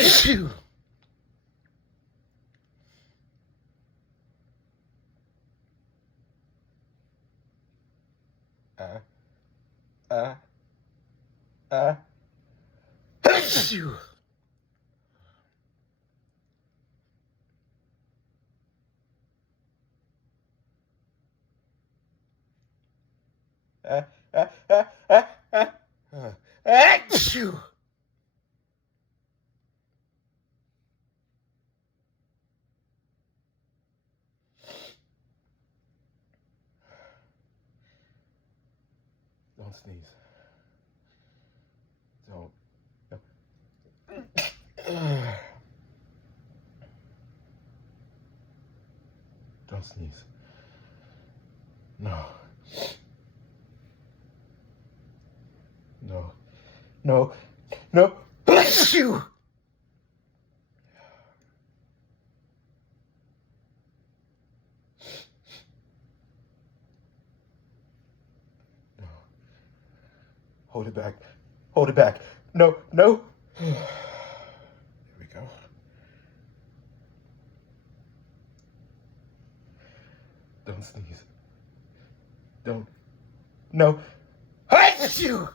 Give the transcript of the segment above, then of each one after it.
Achoo! Uh, uh, Achoo! Uh, uh, uh, uh, Achoo! Don't sneeze. Don't. Don't sneeze. No. No. No. No. Achoo! No. Hold it back. Hold it back. No. No. Here we go. Don't sneeze. Don't. No. Achoo!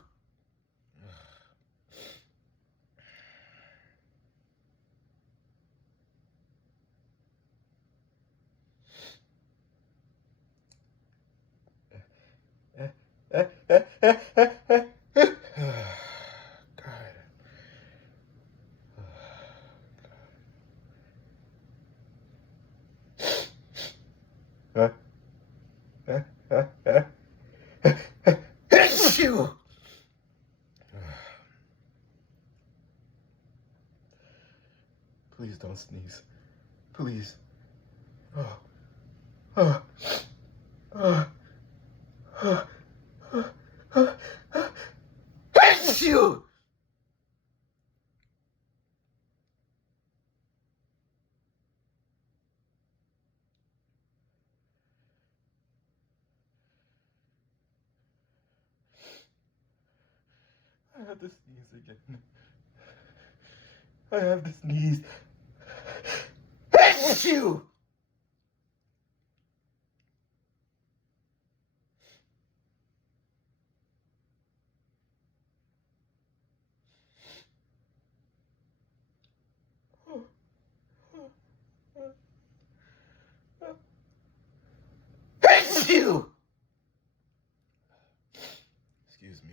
God. Achoo! Please don't sneeze. Please. Oh. Oh. Oh. Oh. Achoo! I have to sneeze again. I have to sneeze. Achoo! Achoo! Excuse me.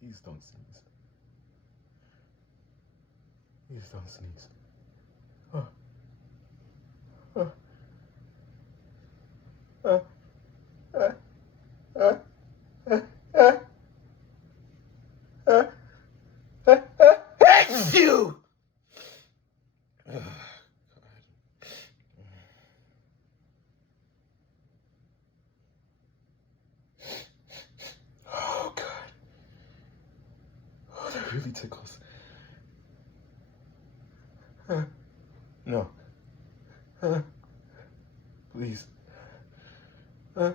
Please don't sneeze. Please don't sneeze. Oh. Oh. Achoo! Oh, God. Oh, that really tickles. No. Please. Oh.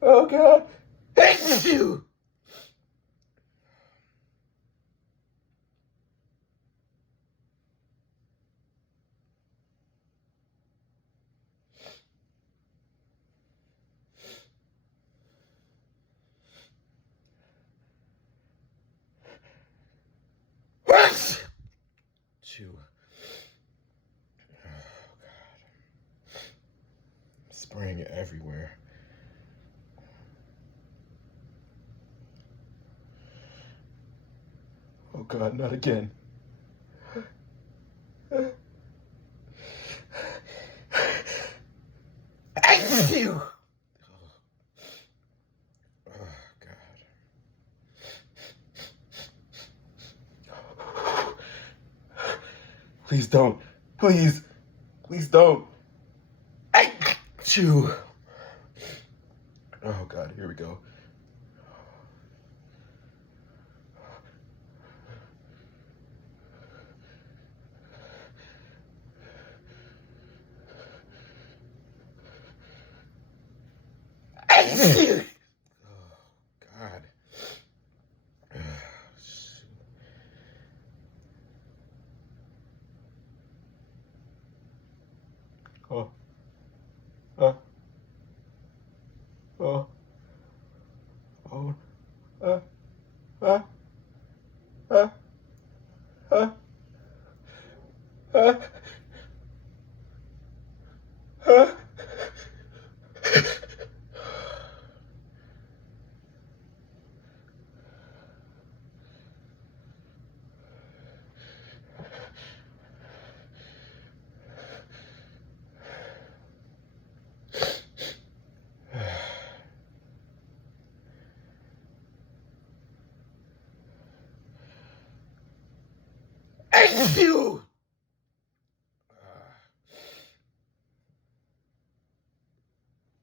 Oh, God. Achoo! Chew. Oh, God. Spraying it everywhere. Oh, God, not again. Achoo! Oh, God. Please don't. Please. Please don't. Achoo! Oh, God, here we go. God. Oh. Oh. Oh. Oh. Uh. Uh. Uh. Uh. Uh. Uh. Thank you.